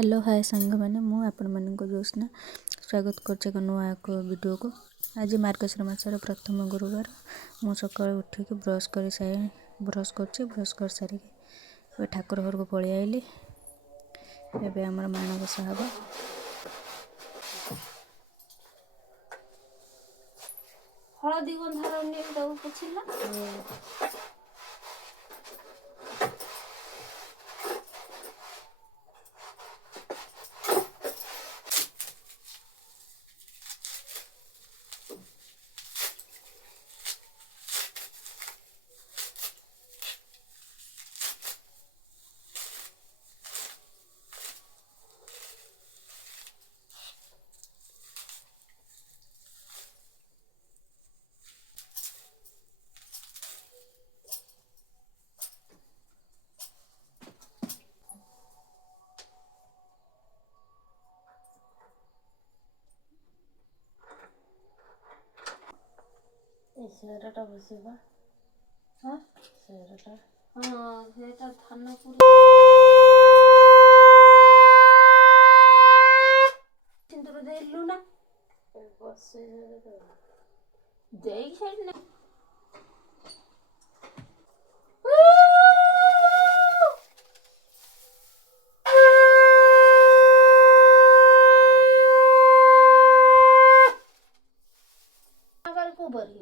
Hello hi सांग मैंने मु आपण मानक जोस्ना स्वागत करछे एक नुआ एक वीडियो को। आज मार्गशीर मासर प्रथम गुरुवार मु सकाळ उठिक ब्रश कर सारिक ठाकुर घर को पलि आइली। एबे हमर माणबसा हबो। हळदी गंधार नेम पोछिला सेरटा बसेबा। हाँ सेरटा हाँ सेटा धान पूरी सिंदूर देलु ना बसे देई साइड ना आवाज को बरी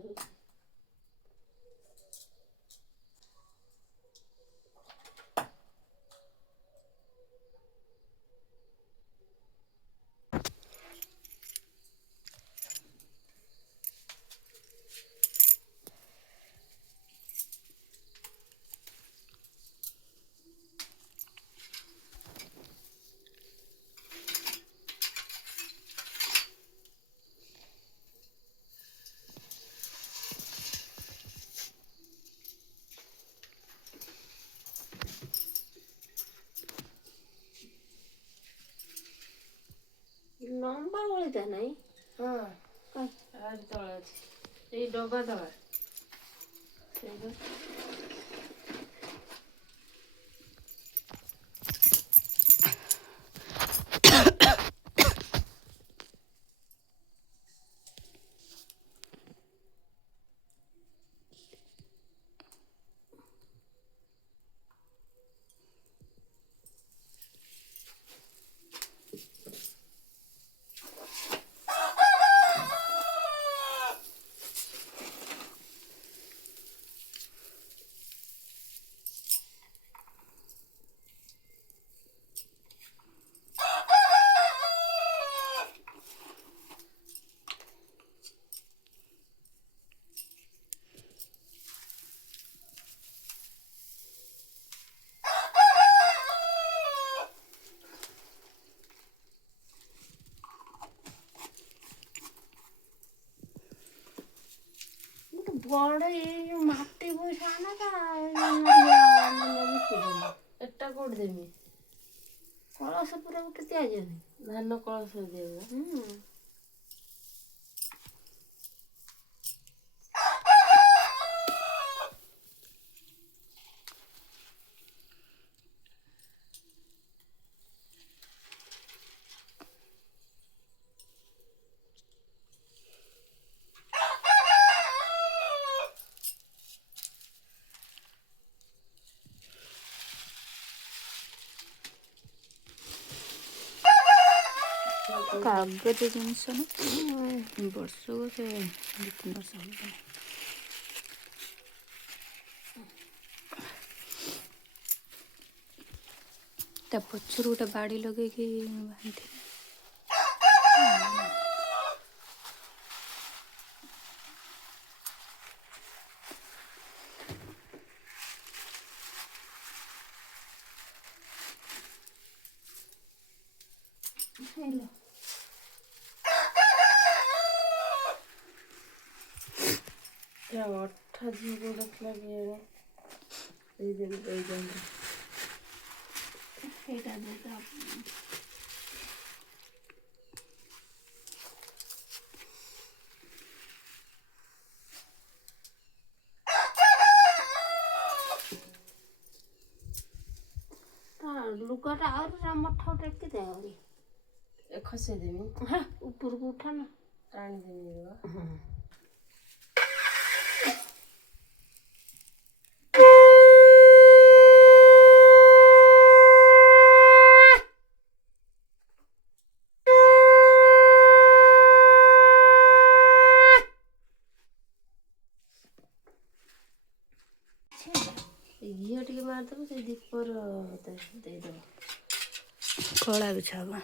लंबा गलिता नहीं। हाँ आज तले अछि ए डबा दबा सेगो बड़े ये माटी बोसा ना एटा कोड देमी कलश पूरा उठे दिया धान कलश देबे कागज जिनस ना वर्ष को से 2-3 वर्ष ता पछर गोटे बाड़ी लगे कि बांधी हेलो क्या अठा जीरो रखला गया ए दिन एटा देता लुका ଆହୁରି ମଠ ଟେକି ଦେ ଆହୁରି ଖସେଇଦେମି ଉପରକୁ ଉଠା ନା ଟାଣିଦେମି। ଘିଅ ଟିକେ ମାରିଦେବୁ ସେଇ ଦୀପର ଦେଇଦେବ କଳା ବିଛା ହବ।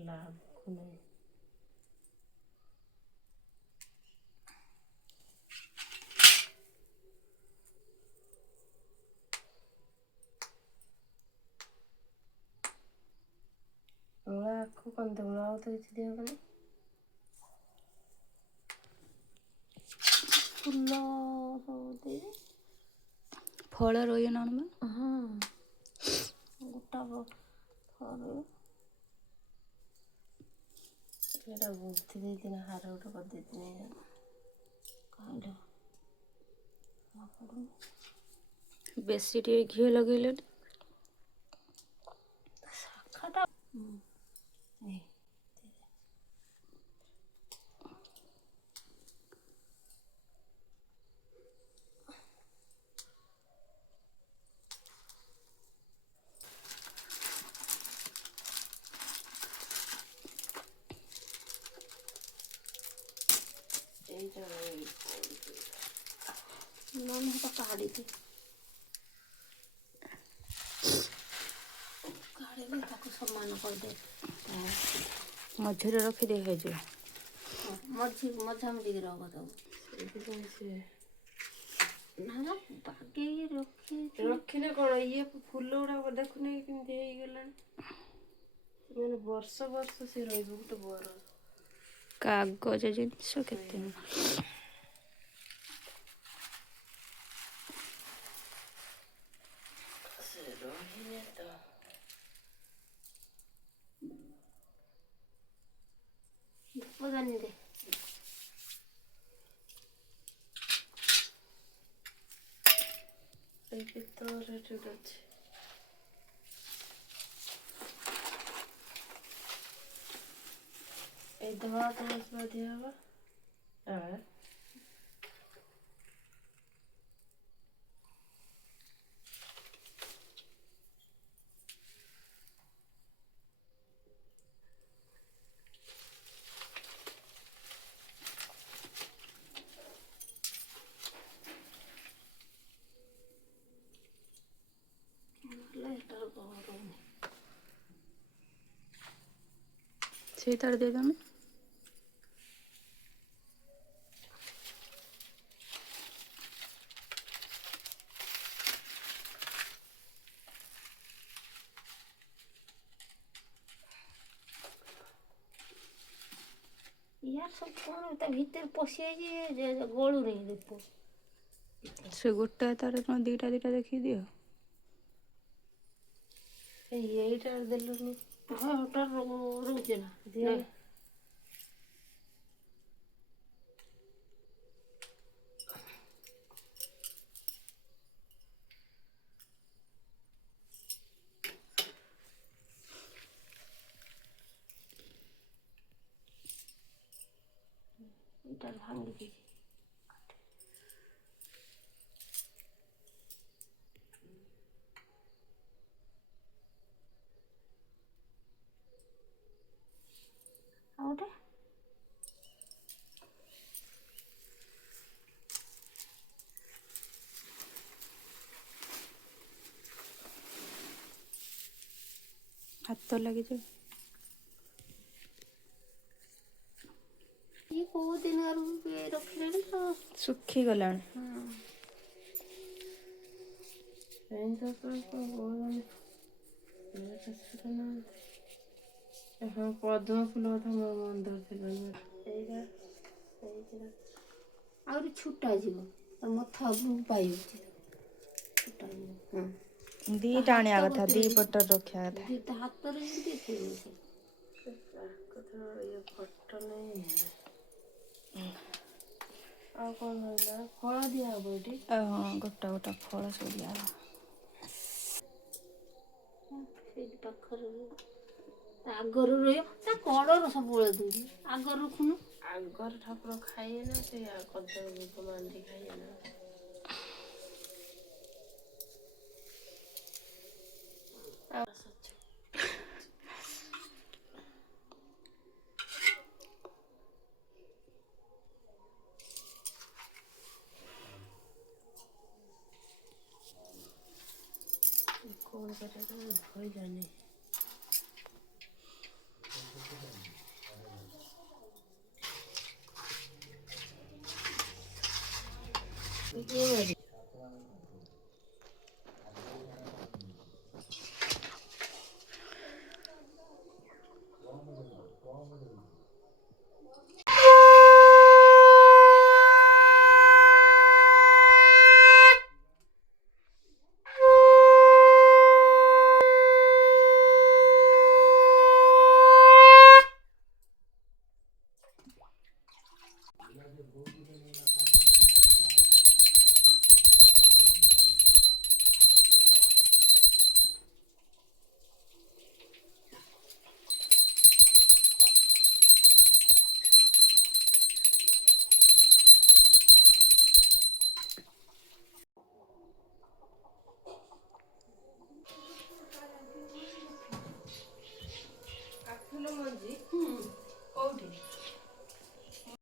ଲାଭ ନାହିଁ। ଧଳା ଆଖୁ କନ୍ଦମୂଳ ଆଉ ତ କିଛି ଦିଆହବନି। ଫୁଲ ସବୁ ଦେଇ ଫଳ ରହିବ ନା ହଁ ଗୋଟା ଫଳ ଏଇଟା ଗୁନ୍ଥି ଦେଇଥିନି ହାର ଗୋଟେ କରିଦେଇଥିନି କାହିଁଟା ବେଶୀ ଟିକେ ଘିଅ ଲଗେଇଲେନି। ଶାଖାଟା এইটা ନହେଲେ ସେଟା କାଢ଼ିଦେ କାଢ଼ିଲେ ତାକୁ ସମାନ କରିଦେ ମଝିରେ ରଖିଦେଇ ହେଇଯିବ। ମଝାମଝିକି ରଖ ତାକୁ ସେଇଥିପାଇଁ ସେ ନା ବାଗେଇକି ରଖିଲେ କ'ଣ ଇଏ ଫୁଲ ଗୁଡ଼ାକ ଦେଖୁନି କେମିତି ହେଇଗଲାଣି। ମାନେ ବର୍ଷ ବର୍ଷ ସେ ରହିବ ଗୋଟେ ବର କାଗଜ ଜିନିଷ କେତେ ସେ ରହିଲେ ତ ଧୂପଦାନୀ ଦେ ଏଇ ପିତ୍ତଳରେ ଠିକ୍ ଅଛି। এই ধোয়া তুলসী দিয়ে হবে হ্যাঁ এটার গরম ସେଇ ତାର ଦେଇଦଉନ। ইয়ার সব କ'ଣ ତା ଭିତରେ ପଶିଯାଇଛି ଗଳୁନି ଦୀପ ସେ ଗୋଟା ତାର ଦିଟା ଦିଟା ଦେଖିକି ଦିଅ। এইটা ଦେଲୁନି ହଁ ওটা ରହୁଛି ନା ଦିଅ এটা ভাঙি দিয়েছি ଆଉ ଗୋଟେ ହାତ ଲାଗିଯିବ। ଇଏ କୋଉ ଦିନରୁ ରଖିଲେଣି ତ ଶୁଖିଗଲାଣି। ଏମିତି ହଁ ପଦ୍ମ ଫୁଲ କଥା ମୋ ମନ ଧରିଥିଲା ଏଇଟା ସେଇଟା ଆହୁରି ଛୁଟା ଯିବ ମଥା ଉପରକୁ ପାଇଯାଉଛି ଛୁଟା ଯିବ ହଁ ଦିଟା ଆଣିବା କଥା ଦି ପଟରେ ରଖିବା କଥା। ତା ହାତରେ ଏମିତି ଥିବ ଇଏ ଫଟୋ ନାହିଁ। ଆଉ କ'ଣ ରହିଲା? ଫଳ ଦିଆହବ ଏଠି। ହଁ ଗୋଟା ଗୋଟା ଫଳ ସବୁ ଦିଆହବ। ସେଇଠି ପାଖରେ ଆଗରୁ ରହିବ ତା କଡ଼ର ସବୁବେଳେ ଦଉଛି ଆଗରୁ ରଖୁନୁ। ଆଗର ଠାକୁର ଖାଇଏ ନା ସେ କଦଳୀ ଭୋଗ ମାଣ୍ଡି ଖାଇଏ ନା। କ'ଣ କରିବା ଧଇଲାନି।